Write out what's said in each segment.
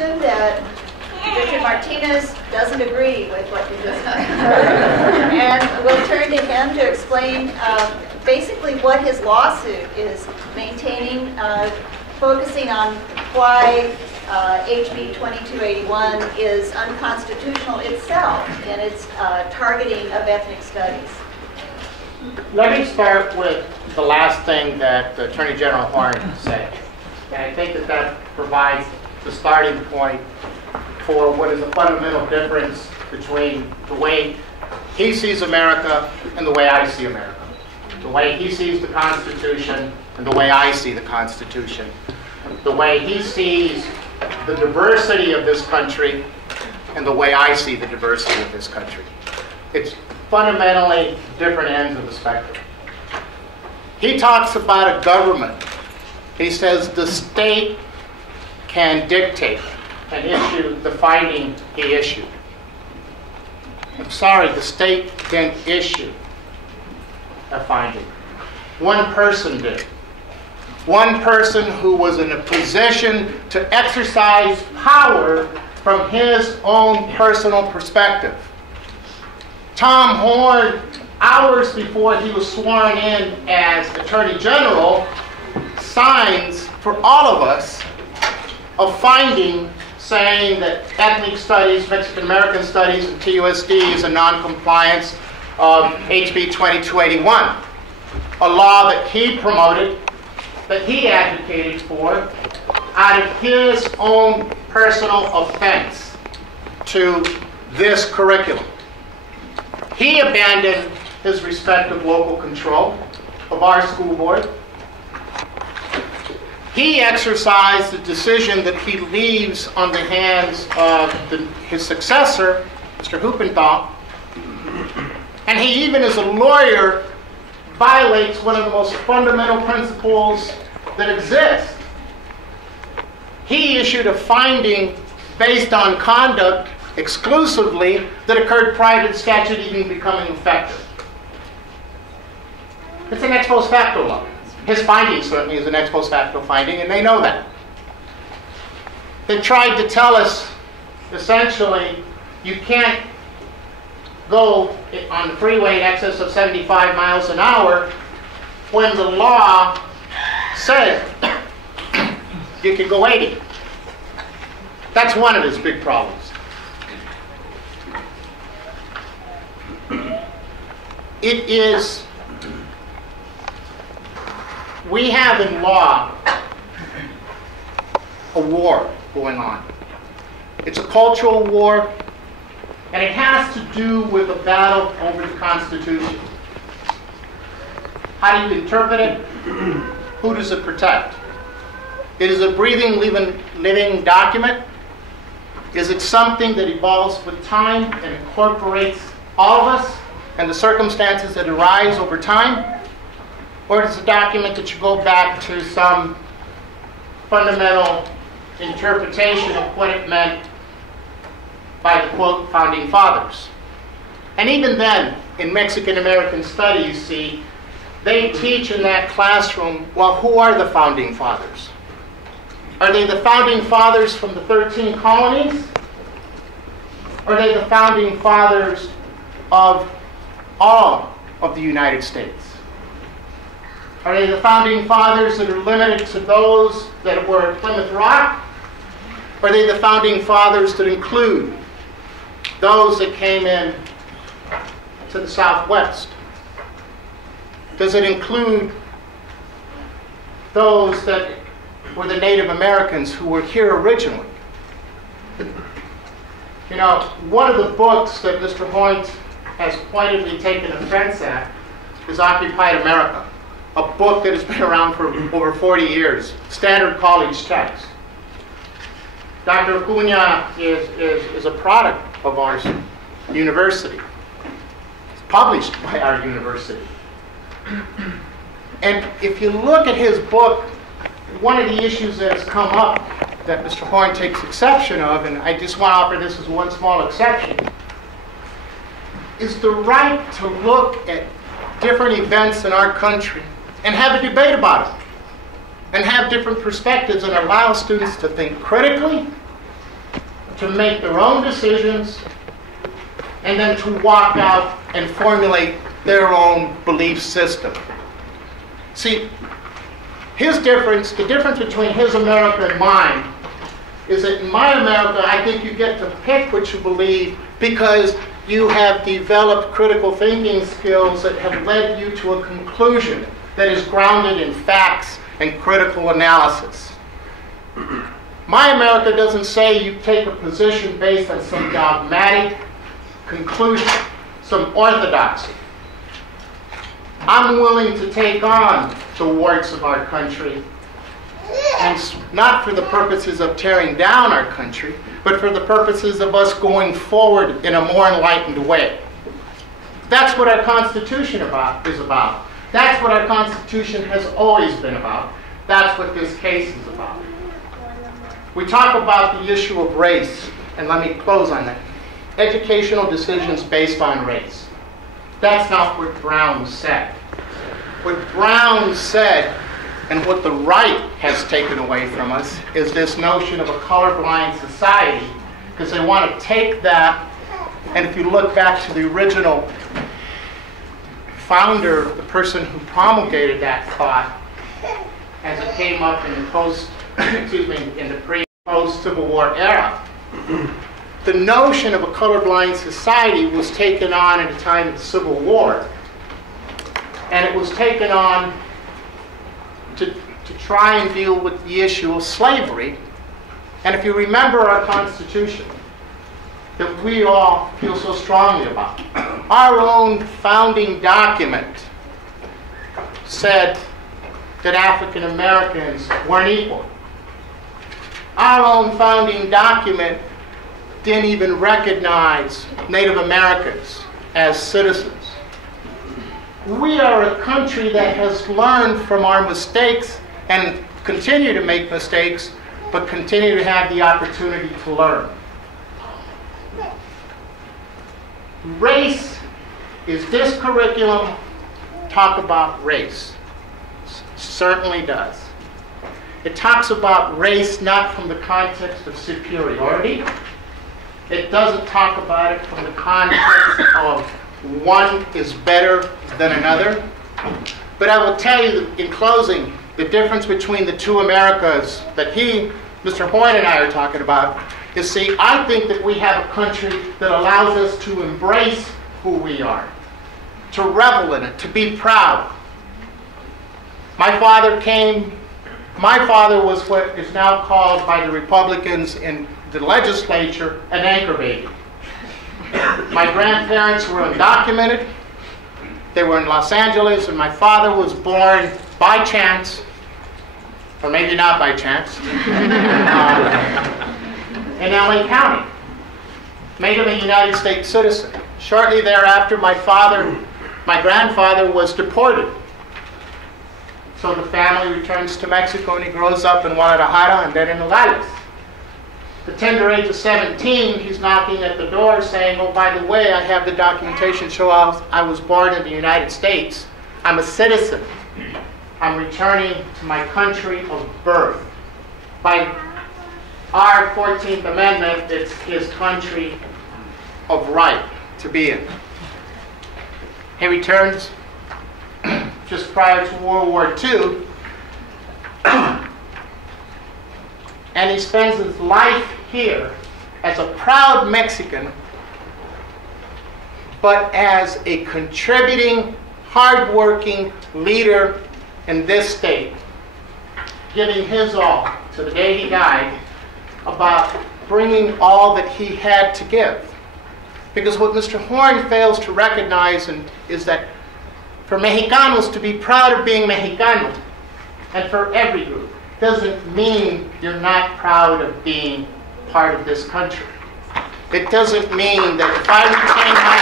assume that Richard Martinez doesn't agree with what you just said. And we'll turn to him to explain basically what his lawsuit is maintaining, focusing on why HB 2281 is unconstitutional itself in its targeting of ethnic studies. Let me start with the last thing that Attorney General Horne said. And I think that that provides the starting point for what is a fundamental difference between the way he sees America and the way I see America. The way he sees the Constitution and the way I see the Constitution. The way he sees the diversity of this country and the way I see the diversity of this country. It's fundamentally different ends of the spectrum. He talks about a government. He says the state can dictate and issue the finding he issued. I'm sorry, the state didn't issue a finding. One person did. One person who was in a position to exercise power from his own personal perspective. Tom Horne, hours before he was sworn in as Attorney General, signs for all of us a finding saying that ethnic studies, Mexican American studies, and TUSD is a non-compliance of HB 2281, a law that he promoted, that he advocated for, out of his own personal offense to this curriculum. He abandoned his respect of local control of our school board. He exercised the decision that he leaves on the hands of his successor, Mr. Huppenthal. And he, even as a lawyer, violates one of the most fundamental principles that exist. He issued a finding based on conduct exclusively that occurred prior to the statute even becoming effective. It's an ex post facto law. His finding certainly is an ex post facto finding, and they know that. They tried to tell us, essentially, you can't go on the freeway in excess of 75 miles an hour when the law said you can go 80. That's one of his big problems. It is, we have in law a war going on. It's a cultural war, and it has to do with a battle over the Constitution. How do you interpret it? Who does it protect? It is a breathing, living document. Is it something that evolves with time and incorporates all of us and the circumstances that arise over time? Or is it a document that you go back to some fundamental interpretation of what it meant by the, quote, founding fathers? And even then, in Mexican American studies, see, they teach in that classroom, well, who are the founding fathers? Are they the founding fathers from the 13 colonies? Or are they the founding fathers of all of the United States? Are they the founding fathers that are limited to those that were at Plymouth Rock? Or are they the founding fathers that include those that came in to the Southwest? Does it include those that were the Native Americans who were here originally? You know, one of the books that Mr. Horne has pointedly taken offense at is Occupied America, a book that has been around for over 40 years, standard college text. Dr. Acuna is a product of our university. It's published by our university. And if you look at his book, one of the issues that has come up that Mr. Horne takes exception of, and I just want to offer this as one small exception, is the right to look at different events in our country and have a debate about it, and have different perspectives and allow students to think critically to make their own decisions, and then to walk out and formulate their own belief system. See, the difference between his America and mine is that in my America, I think you get to pick what you believe because you have developed critical thinking skills that have led you to a conclusion that is grounded in facts and critical analysis. My America doesn't say you take a position based on some dogmatic conclusion, some orthodoxy. I'm willing to take on the warts of our country, and not for the purposes of tearing down our country, but for the purposes of us going forward in a more enlightened way. That's what our Constitution is about. That's what our Constitution has always been about. That's what this case is about. We talk about the issue of race, and let me close on that. Educational decisions based on race. That's not what Brown said. What Brown said, and what the right has taken away from us, is this notion of a colorblind society, because they want to take that, and if you look back to the original founder, the person who promulgated that thought, as it came up in the pre-post-Civil War era, the notion of a colorblind society was taken on at a time of the Civil War, and it was taken on to try and deal with the issue of slavery. And if you remember our Constitution, that we all feel so strongly about, our own founding document said that African Americans weren't equal. Our own founding document didn't even recognize Native Americans as citizens. We are a country that has learned from our mistakes and continue to make mistakes, but continue to have the opportunity to learn. Race, is this curriculum talk about race? Certainly does. It talks about race not from the context of superiority. It doesn't talk about it from the context of one is better than another. But I will tell you in closing, the difference between the two Americas that Mr. Horne and I are talking about is, see, I think that we have a country that allows us to embrace who we are, to revel in it, to be proud. My father was what is now called by the Republicans in the legislature an anchor baby. My grandparents were undocumented. They were in Los Angeles, and my father was born by chance, or maybe not by chance, in LA County. Made him a United States citizen. Shortly thereafter, my grandfather was deported. So the family returns to Mexico, and he grows up in Guadalajara and then in Nogales. At the tender age of 17, he's knocking at the door saying, oh, by the way, I have the documentation show I was born in the United States. I'm a citizen. I'm returning to my country of birth. By our 14th Amendment, it's his country of right to be in. He returns just prior to World War II, and he spends his life here as a proud Mexican, but as a contributing, hardworking leader in this state, giving his all to the day he died about bringing all that he had to give. Because what Mr. Horne fails to recognize is that for Mexicanos to be proud of being Mexicano, and for every group, doesn't mean you're not proud of being part of this country. It doesn't mean that if I retain my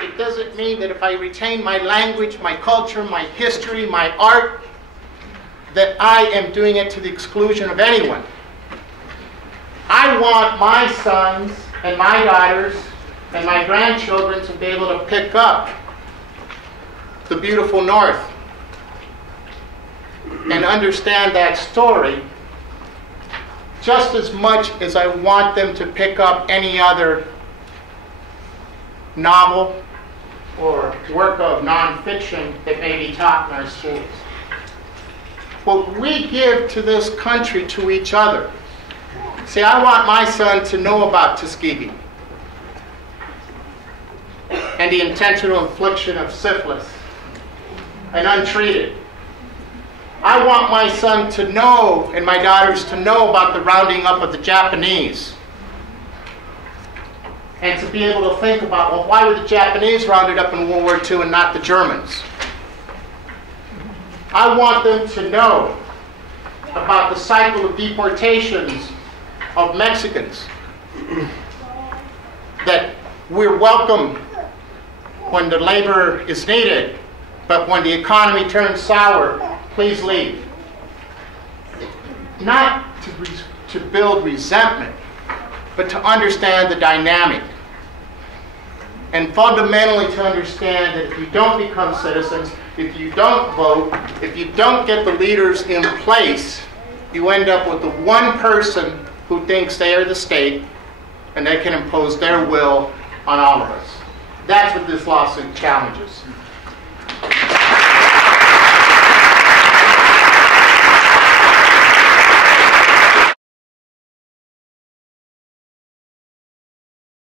language, it doesn't mean that if I retain my language, my culture, my history, my art, that I am doing it to the exclusion of anyone. I want my sons and my daughters and my grandchildren to be able to pick up the beautiful North and understand that story just as much as I want them to pick up any other novel or work of nonfiction that may be taught in our schools. What we give to this country to each other. See, I want my son to know about Tuskegee and the intentional infliction of syphilis and untreated. I want my son to know, and my daughters to know, about the rounding up of the Japanese. And to be able to think about, well, why were the Japanese rounded up in World War II and not the Germans? I want them to know about the cycle of deportations of Mexicans. That we're welcome when the labor is needed, but when the economy turns sour, please leave. Not to build resentment, but to understand the dynamic. And fundamentally to understand that if you don't become citizens, if you don't vote, if you don't get the leaders in place, you end up with the one person who thinks they are the state and they can impose their will on all of us. That's what this lawsuit challenges.